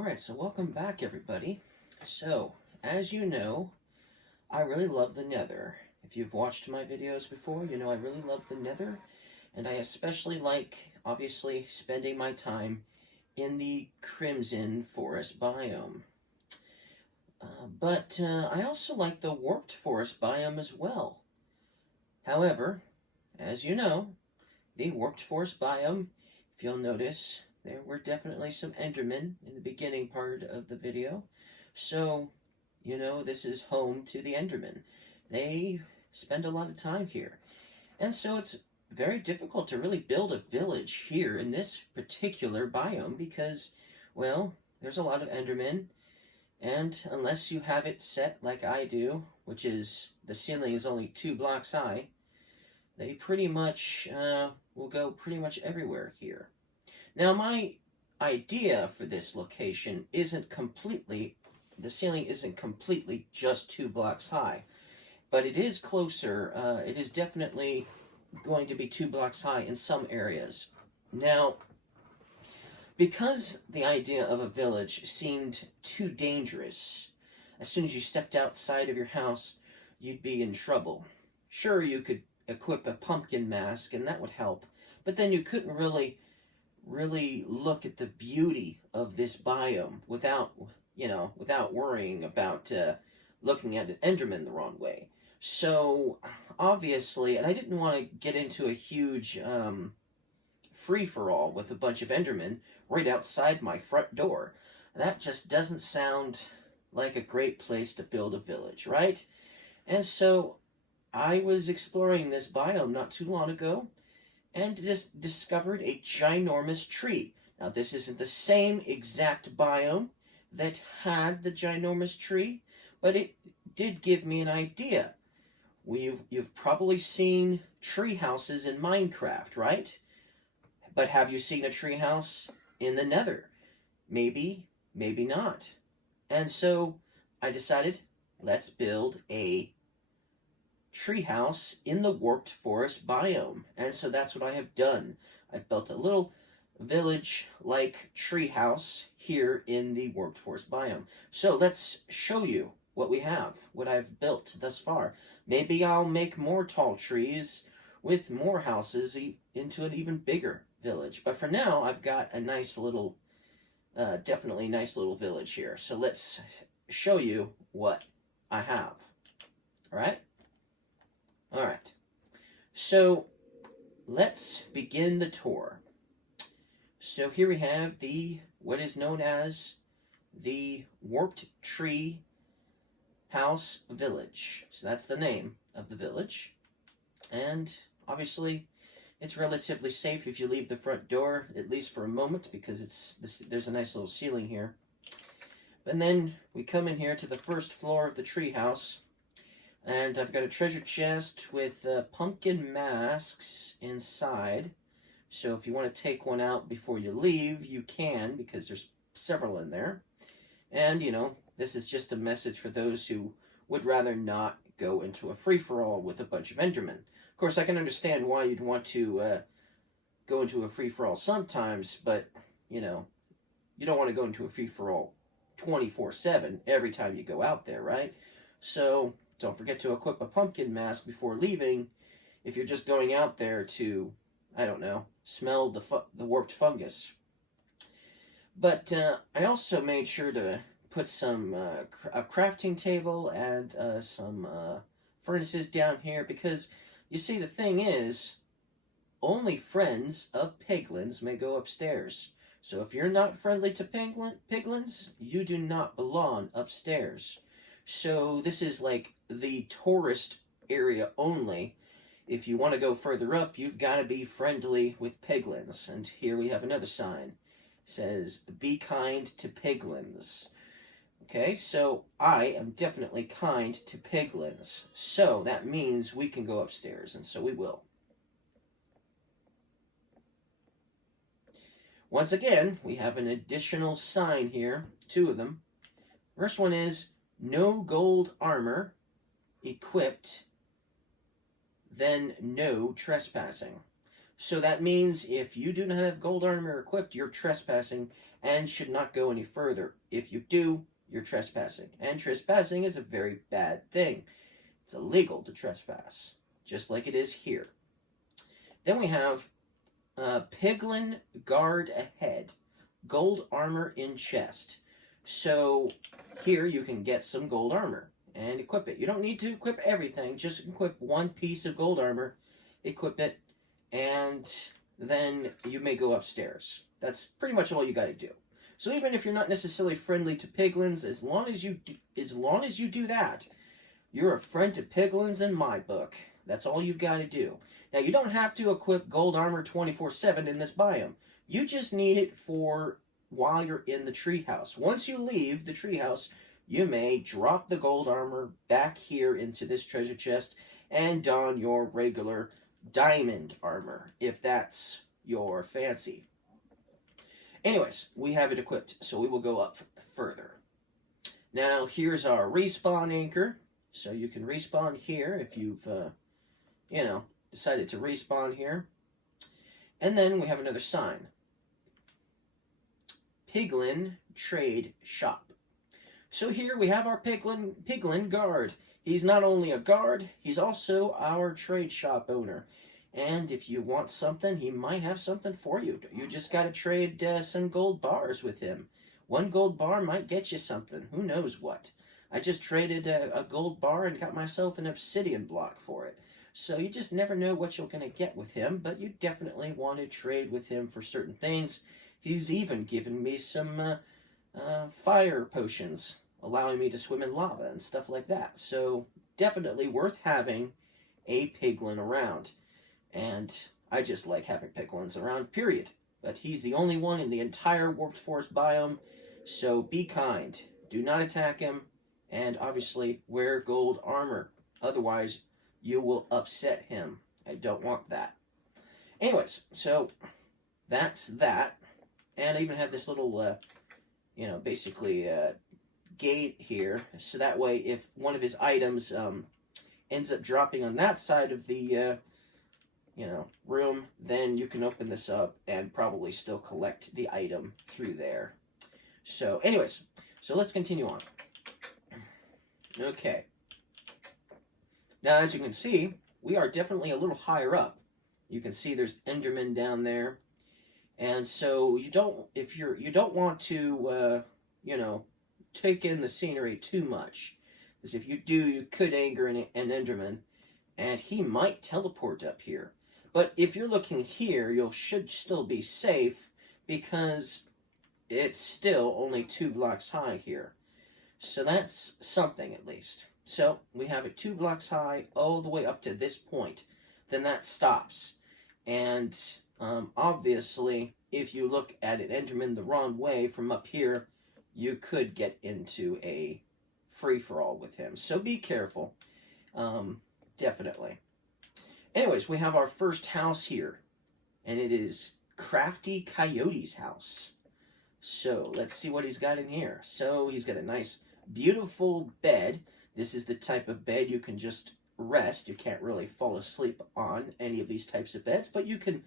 Alright, so welcome back, everybody. So, as you know, I really love the Nether. If you've watched my videos before, you know I really love the Nether, and I especially like, obviously, spending my time in the Crimson Forest biome. But I also like the Warped Forest biome as well. However, as you know, the Warped Forest biome, if you'll notice, there were definitely some Endermen in the beginning part of the video. So, you know, this is home to the Endermen. They spend a lot of time here. And so it's very difficult to really build a village here in this particular biome because, well, there's a lot of Endermen. And unless you have it set like I do, which is the ceiling is only 2 blocks high, they pretty much will go pretty much everywhere here. Now, my idea for this location isn't completely, the ceiling isn't completely just 2 blocks high, but it is closer, it is definitely going to be 2 blocks high in some areas. Now, because the idea of a village seemed too dangerous, as soon as you stepped outside of your house, you'd be in trouble. Sure, you could equip a pumpkin mask, and that would help, but then you couldn't really look at the beauty of this biome without, without worrying about looking at an Enderman the wrong way. So, obviously, and I didn't want to get into a huge free-for-all with a bunch of Endermen right outside my front door. That just doesn't sound like a great place to build a village, right? And so, I was exploring this biome not too long ago, and just discovered a ginormous tree. Now, this isn't the same exact biome that had the ginormous tree, but it did give me an idea. You've probably seen tree houses in Minecraft, right? But have you seen a treehouse in the Nether? Maybe, maybe not. And so I decided, let's build a treehouse in the Warped Forest biome. And so that's what I have done. I've built a little village-like treehouse here in the Warped Forest biome. So let's show you what we have, what I've built thus far. Maybe I'll make more tall trees with more houses into an even bigger village. But for now, I've got a nice little, definitely nice little village here. So let's show you what I have. All right? All right. So let's begin the tour. So here we have what is known as the Warped Tree House Village. So that's the name of the village. And obviously, it's relatively safe if you leave the front door, at least for a moment, because there's a nice little ceiling here. And then we come in here to the first floor of the tree house, and I've got a treasure chest with pumpkin masks inside. So if you want to take one out before you leave, you can, because there's several in there. And, this is just a message for those who would rather not go into a free-for-all with a bunch of Endermen. Of course, I can understand why you'd want to go into a free-for-all sometimes, but, you don't want to go into a free-for-all 24/7 every time you go out there, right? So don't forget to equip a pumpkin mask before leaving if you're just going out there to, I don't know, smell the warped fungus. But I also made sure to put some a crafting table and some furnaces down here because, you see, the thing is, only friends of piglins may go upstairs. So if you're not friendly to piglins, you do not belong upstairs. So this is like the tourist area only. If you want to go further up, you've got to be friendly with piglins. And here we have another sign. It says, be kind to piglins. Okay, so I am definitely kind to piglins. So that means we can go upstairs, and so we will. Once again, we have an additional sign here, 2 of them. First one is, no gold armor equipped, then no trespassing. So that means if you do not have gold armor equipped, you're trespassing and should not go any further. If you do, you're trespassing. And trespassing is a very bad thing. It's illegal to trespass, just like it is here. Then we have Piglin Guard Ahead. Gold armor in chest. So here you can get some gold armor and equip it. You don't need to equip everything. Just equip one piece of gold armor, equip it, and then you may go upstairs. That's pretty much all you got to do. So even if you're not necessarily friendly to piglins, as long as you do that, you're a friend to piglins in my book. That's all you've got to do. Now you don't have to equip gold armor 24/7 in this biome. You just need it for while you're in the treehouse. Once you leave the treehouse, you may drop the gold armor back here into this treasure chest and don your regular diamond armor, if that's your fancy. Anyways, we have it equipped, so we will go up further. Now, here's our respawn anchor. So you can respawn here if you've, decided to respawn here. And then we have another sign. Piglin Trade Shop. So here we have our Piglin guard. He's not only a guard, he's also our trade shop owner. And if you want something, he might have something for you. You just got to trade some gold bars with him. One gold bar might get you something. Who knows what? I just traded a gold bar and got myself an obsidian block for it. So you just never know what you're going to get with him, but you definitely want to trade with him for certain things. He's even given me some fire potions, allowing me to swim in lava and stuff like that. So definitely worth having a piglin around. And I just like having piglins around, period. But he's the only one in the entire Warped Forest biome, so be kind. Do not attack him, and obviously wear gold armor. Otherwise, you will upset him. I don't want that. Anyways, so that's that. And I even have this little, gate here. So that way, if one of his items ends up dropping on that side of the, room, then you can open this up and probably still collect the item through there. So, anyways, so let's continue on. Okay. Now, as you can see, we are definitely a little higher up. You can see there's Endermen down there. And so you don't want to, take in the scenery too much. Because if you do, you could anger an Enderman, and he might teleport up here. But if you're looking here, you should still be safe, because it's still only 2 blocks high here. So that's something, at least. So we have it 2 blocks high all the way up to this point. Then that stops. And obviously, if you look at an Enderman the wrong way from up here, you could get into a free-for-all with him. So be careful. Definitely. Anyways, we have our first house here. And it is Crafty Coyotes' house. So let's see what he's got in here. So he's got a nice, beautiful bed. This is the type of bed you can just rest. You can't really fall asleep on any of these types of beds, but you can.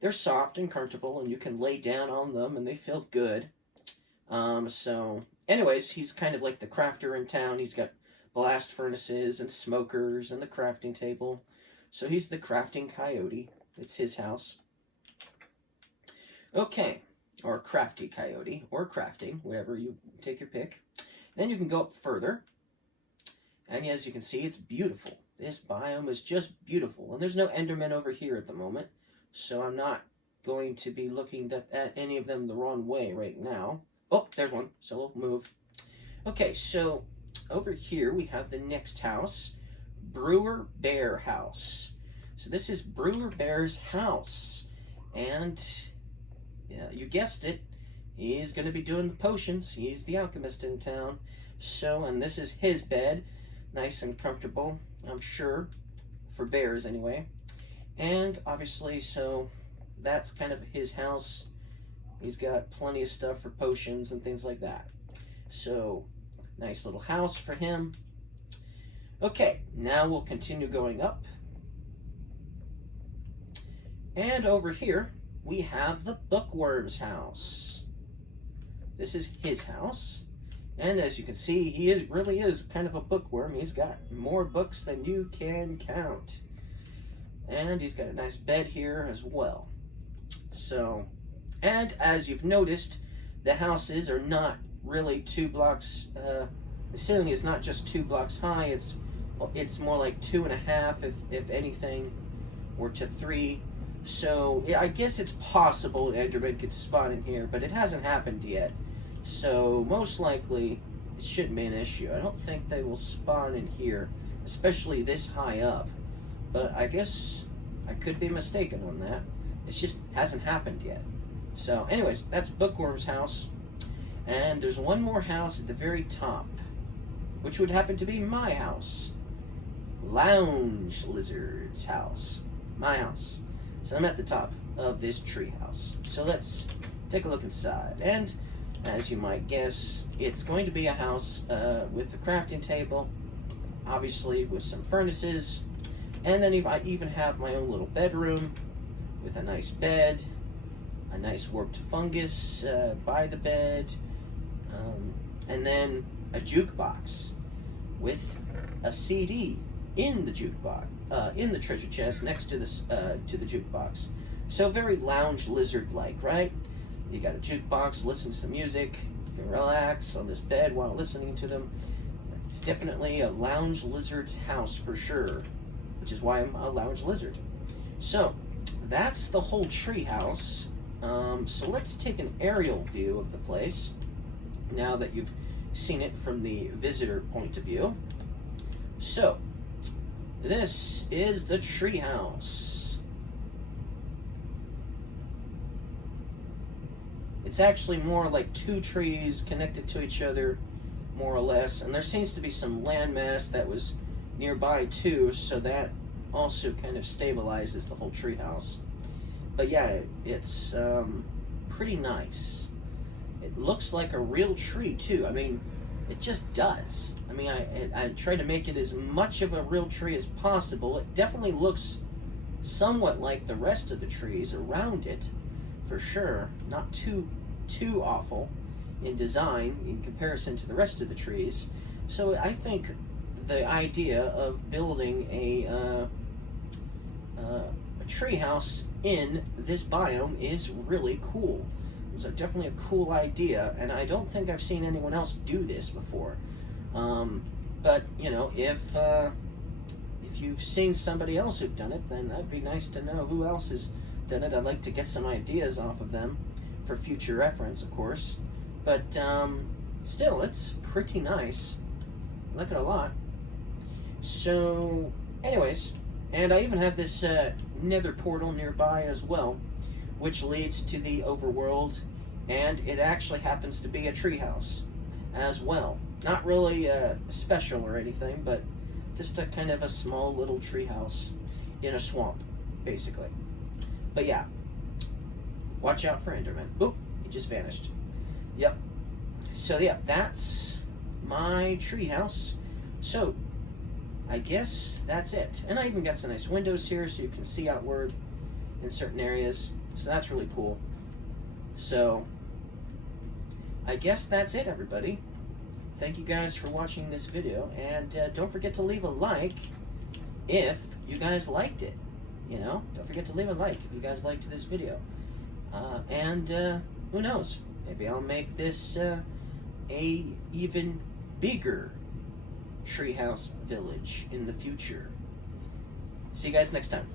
They're soft and comfortable, and you can lay down on them, and they feel good. So, anyways, he's kind of like the crafter in town. He's got blast furnaces and smokers and the crafting table. So he's the crafting coyote. It's his house. Okay, or crafty coyote, or crafting, whatever you take your pick. Then you can go up further, and as you can see, it's beautiful. This biome is just beautiful, and there's no Endermen over here at the moment. So I'm not going to be looking at any of them the wrong way right now. Oh, there's one, so we'll move. Okay, so over here we have the next house, Brewer Bear House. So this is Brewer Bear's house. And, yeah, you guessed it, he's going to be doing the potions. He's the alchemist in town. So, and this is his bed, nice and comfortable, I'm sure, for bears anyway. And obviously, so that's kind of his house. He's got plenty of stuff for potions and things like that. So, nice little house for him. Okay, now we'll continue going up. And over here, we have the Bookworms House. This is his house. And as you can see, he really is kind of a bookworm. He's got more books than you can count. And he's got a nice bed here as well. So, and as you've noticed, the houses are not really 2 blocks, the ceiling is not just 2 blocks high, it's more like 2.5 if anything, or to 3. So yeah, I guess it's possible an Enderman could spawn in here, but it hasn't happened yet. So most likely it shouldn't be an issue. I don't think they will spawn in here, especially this high up. But I guess I could be mistaken on that. It just hasn't happened yet. So anyways, that's Bookworms House. And there's one more house at the very top, which would happen to be my house. Lounge Lizard's house. My house. So I'm at the top of this treehouse. So let's take a look inside. And as you might guess, it's going to be a house with a crafting table, obviously with some furnaces, and then I even have my own little bedroom with a nice bed, a nice warped fungus by the bed, and then a jukebox with a CD in the jukebox, in the treasure chest next to the jukebox. So very Lounge Lizard-like, right? You got a jukebox, listen to some music, you can relax on this bed while listening to them. It's definitely a Lounge Lizard's house for sure, which is why I'm a Lounge Lizard. So that's the whole tree house. So let's take an aerial view of the place now that you've seen it from the visitor point of view. So this is the tree house. It's actually more like 2 trees connected to each other, more or less, and there seems to be some landmass that was nearby too, so that also kind of stabilizes the whole tree house. But yeah, it's pretty nice. It looks like a real tree too. I mean, it just does. I mean, I try to make it as much of a real tree as possible. It definitely looks somewhat like the rest of the trees around it, for sure. Not too awful in design in comparison to the rest of the trees. So I think the idea of building a tree house in this biome is really cool. It's definitely a cool idea, and I don't think I've seen anyone else do this before. But you know, if you've seen somebody else who've done it, then that'd be nice to know who else has done it. I'd like to get some ideas off of them for future reference, of course. But still, it's pretty nice. I like it a lot. So, anyways, and I even have this nether portal nearby as well, which leads to the overworld, and it actually happens to be a treehouse as well. Not really special or anything, but just a kind of a small little treehouse in a swamp, basically. But yeah, watch out for Enderman. Oop, he just vanished. Yep. So yeah, that's my treehouse. So I guess that's it. And I even got some nice windows here so you can see outward in certain areas. So that's really cool. So I guess that's it, everybody. Thank you guys for watching this video, and don't forget to leave a like if you guys liked it. You know, don't forget to leave a like if you guys liked this video. And who knows? Maybe I'll make this a even bigger treehouse village in the future. See you guys next time.